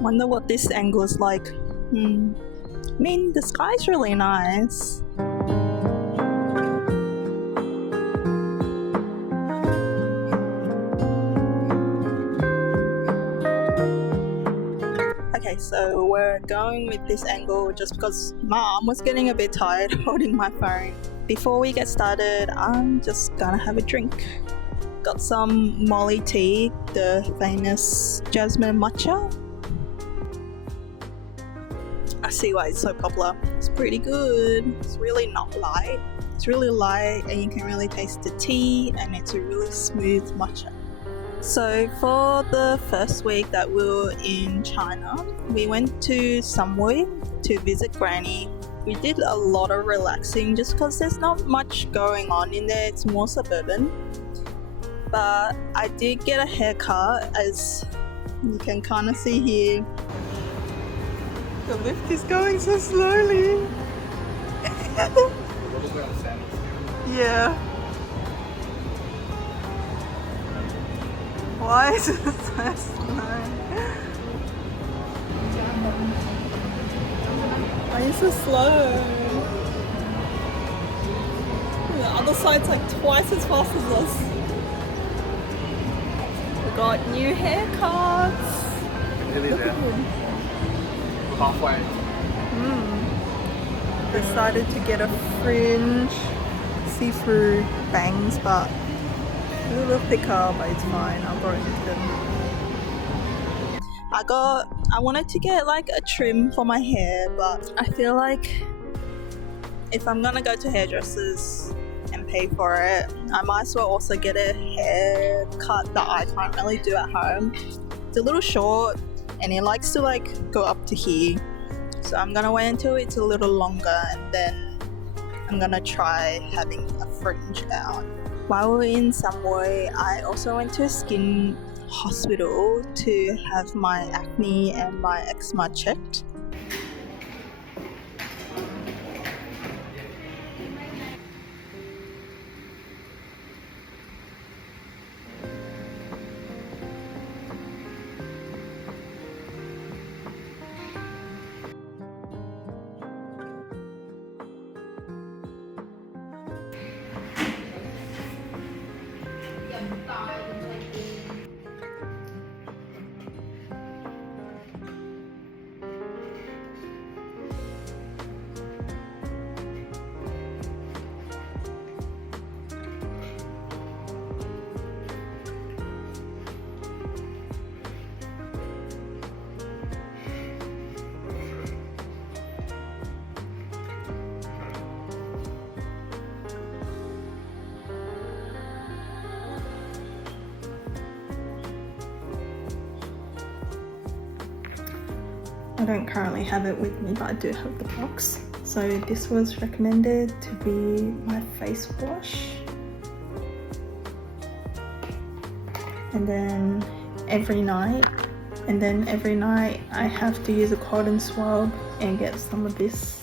Wonder what this angle is like. I mean, the sky's really nice. Okay, so we're going with this angle just because my arm was getting a bit tired holding my phone. Before we get started, I'm just gonna have a drink. Got some Molly tea, the famous jasmine matcha. I see why it's so popular. It's pretty good. It's really not light. It's really light and you can really taste the tea, and it's a really smooth matcha. So for the first week that we were in China, we went to Xin Hui to visit Granny. We did a lot of relaxing just because there's not much going on in there. It's more suburban. But I did get a haircut, as you can kind of see here. The lift is going so slowly. Yeah. Why is it so slow? Why is it so slow? The other side's like twice as fast as us. We got new haircuts. Nearly there. Halfway. Decided to get a fringe, see-through bangs, but a little thicker, but it's fine. I'll grow into them. I wanted to get like a trim for my hair, but I feel like if I'm gonna go to hairdressers and pay for it, I might as well also get a haircut that I can't really do at home. It's a little short and it likes to like go up to here, so I'm gonna wait until it's a little longer and then I'm gonna try having a fringe out. While we were in Xin Hui, I also went to a skin hospital to have my acne and my eczema checked. I don't currently have it with me, but I do have the box. So this was recommended to be my face wash. And then every night I have to use a cotton swab and get some of this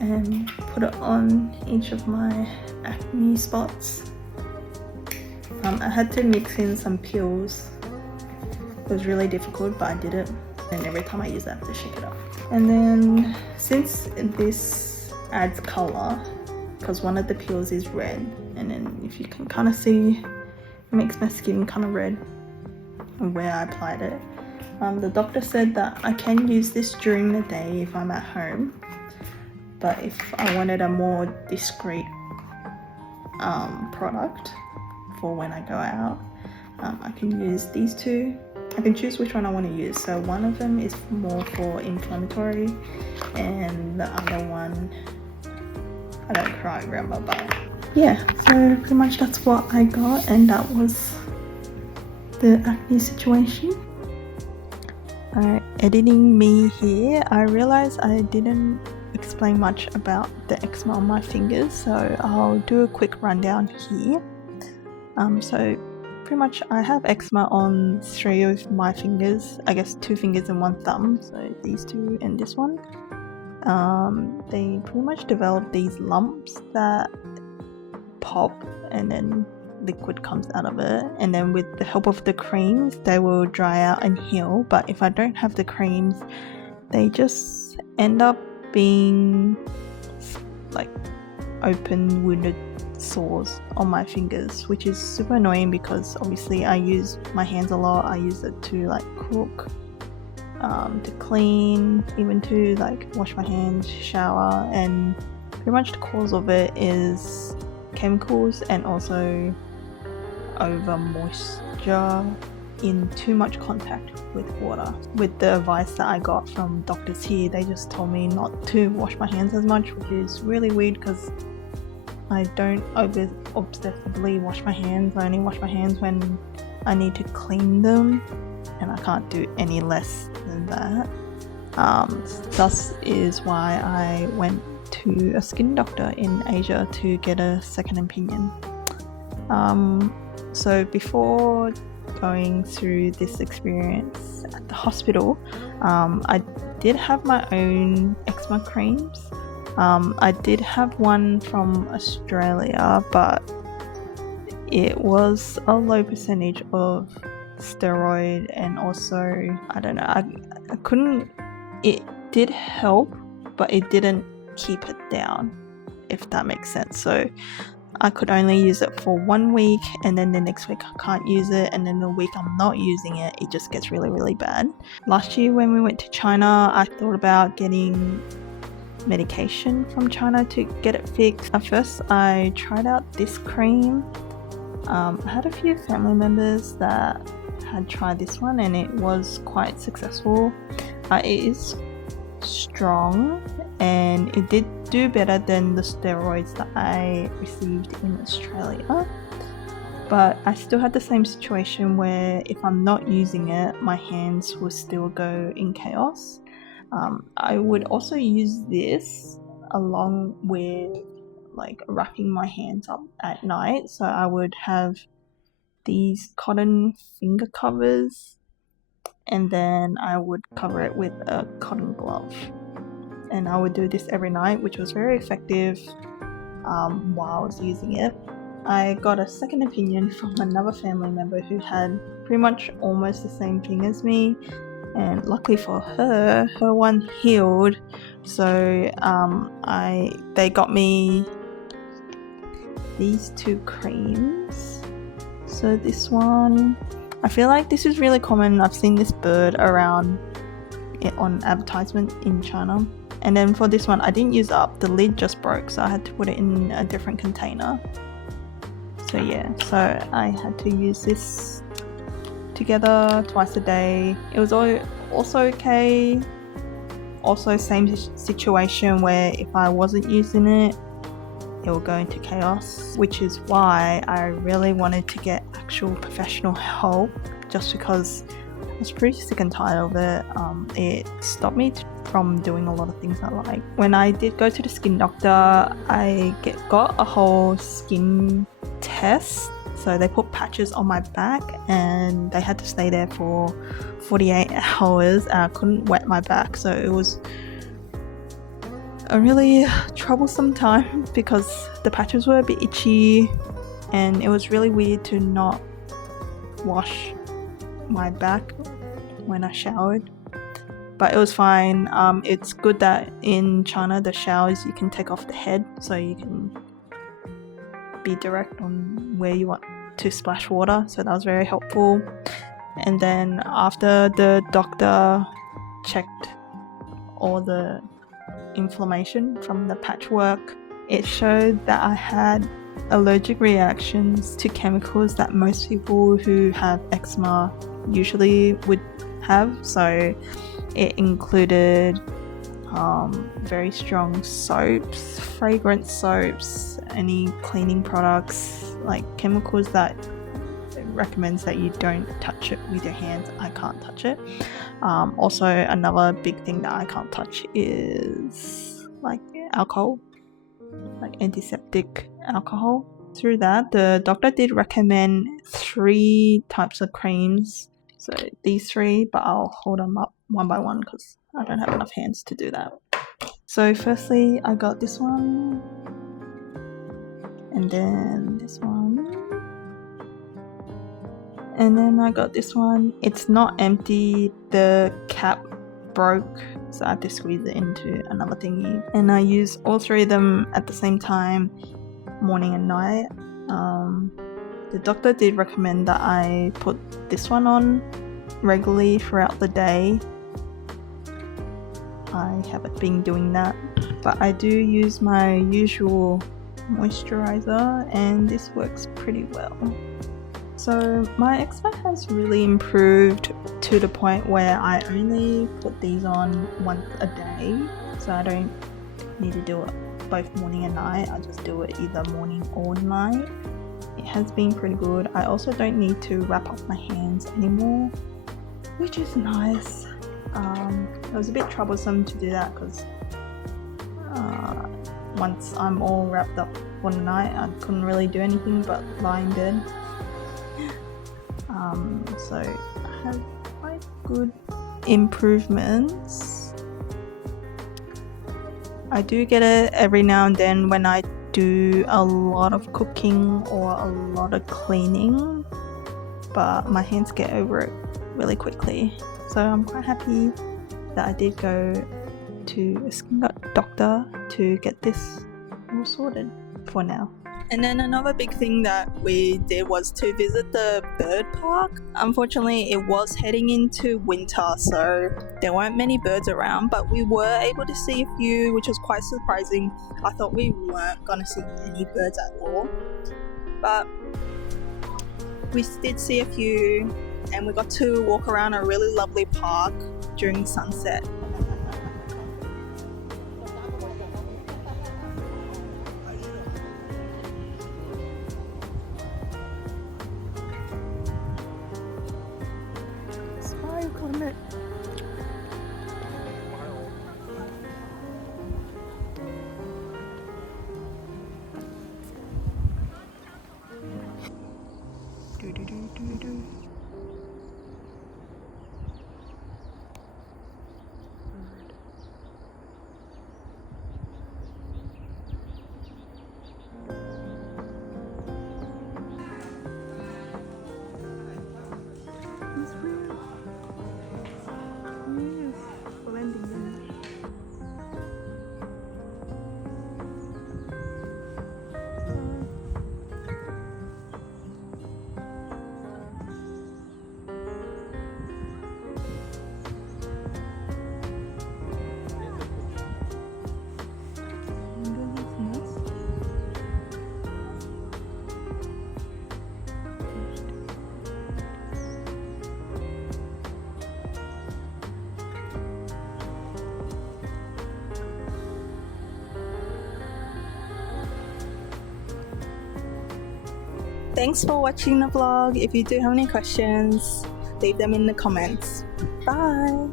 and put it on each of my acne spots. I had to mix in some peels. It was really difficult, but I did it, and every time I use it I have to shake it up. And then since this adds color, because one of the peels is red, and then if you can kind of see, it makes my skin kind of red where I applied it. The doctor said that I can use this during the day if I'm at home, but if I wanted a more discreet product for when I go out, I can use these two. I can choose which one I want to use. So one of them is more for inflammatory and the other one, I don't quite remember, but yeah, so pretty much that's what I got, and that was the acne situation. Alright, editing me here, I realized I didn't explain much about the eczema on my fingers, so I'll do a quick rundown here. So pretty much I have eczema on 3 of my fingers, I guess 2 fingers and 1 thumb, so these 2 and this one. They pretty much develop these lumps that pop and then liquid comes out of it, and then with the help of the creams they will dry out and heal. But if I don't have the creams, they just end up being like open wounded sores on my fingers, which is super annoying because obviously I use my hands a lot. I use it to like cook, to clean, even to like wash my hands, shower, and pretty much the cause of it is chemicals and also over moisture in too much contact with water. With the advice that I got from doctors here, they just told me not to wash my hands as much, which is really weird because I don't obsessively wash my hands. I only wash my hands when I need to clean them, and I can't do any less than that. Thus is why I went to a skin doctor in Asia to get a second opinion. So before going through this experience at the hospital, I did have my own eczema creams. I did have one from Australia, but it was a low percentage of steroid, and also I don't know, I couldn't, it did help but it didn't keep it down, if that makes sense. So I could only use it for 1 week, and then the next week I can't use it, and then the week I'm not using it, it just gets really, really bad. Last year when we went to China, I thought about getting medication from China to get it fixed. At first I tried out this cream. I had a few family members that had tried this one and it was quite successful. It is strong and it did do better than the steroids that I received in Australia, but I still had the same situation where if I'm not using it, my hands will still go in chaos. I would also use this along with like wrapping my hands up at night. So I would have these cotton finger covers and then I would cover it with a cotton glove, and I would do this every night, which was very effective while I was using it. I got a second opinion from another family member who had pretty much almost the same thing as me, and luckily for her, her one healed. So they got me these two creams. So this one, I feel like this is really common. I've seen this bird around on advertisement in China. And then for this one, I didn't use up, the lid just broke, so I had to put it in a different container. So yeah, so I had to use this together twice a day. It was also okay. Also same situation where if I wasn't using it, it will go into chaos, which is why I really wanted to get actual professional help, just because I was pretty sick and tired of it. It stopped me from doing a lot of things I like. When I did go to the skin doctor, I got a whole skin test. So they put patches on my back and they had to stay there for 48 hours, and I couldn't wet my back. So it was a really troublesome time because the patches were a bit itchy and it was really weird to not wash my back when I showered. But it was fine. It's good that in China the showers you can take off the head, so you can be direct on where you want to splash water, so that was very helpful. And then after the doctor checked all the inflammation from the patchwork, it showed that I had allergic reactions to chemicals that most people who have eczema usually would have. So it included very strong soaps, fragrant soaps, any cleaning products, like chemicals that it recommends that you don't touch it with your hands. I can't touch it. Also, another big thing that I can't touch is like alcohol, like antiseptic alcohol. Through that, the doctor did recommend 3 types of creams. So these 3, but I'll hold them up one by one because I don't have enough hands to do that. So firstly, I got this one, and then this one, And then I got this one. It's not empty, the cap broke, so I have to squeeze it into another thingy. And I use all three of them at the same time, morning and night. The doctor did recommend that I put this one on regularly throughout the day. I haven't been doing that, but I do use my usual moisturizer and this works pretty well. So my eczema has really improved to the point where I only put these on once a day, so I don't need to do it both morning and night. I just do it either morning or night. It has been pretty good. I also don't need to wrap up my hands anymore, which is nice. It was a bit troublesome to do that because once I'm all wrapped up for the night, I couldn't really do anything but lie in bed. So I have quite good improvements. I do get it every now and then when I do a lot of cooking or a lot of cleaning, but my hands get over it really quickly. So I'm quite happy that I did go to a skin doctor to get this all sorted for now. And then another big thing that we did was to visit the bird park. Unfortunately, it was heading into winter, so there weren't many birds around, but we were able to see a few, which was quite surprising. I thought we weren't going to see any birds at all, but we did see a few, and we got to walk around a really lovely park during sunset. Thanks for watching the vlog. If you do have any questions, leave them in the comments. Bye!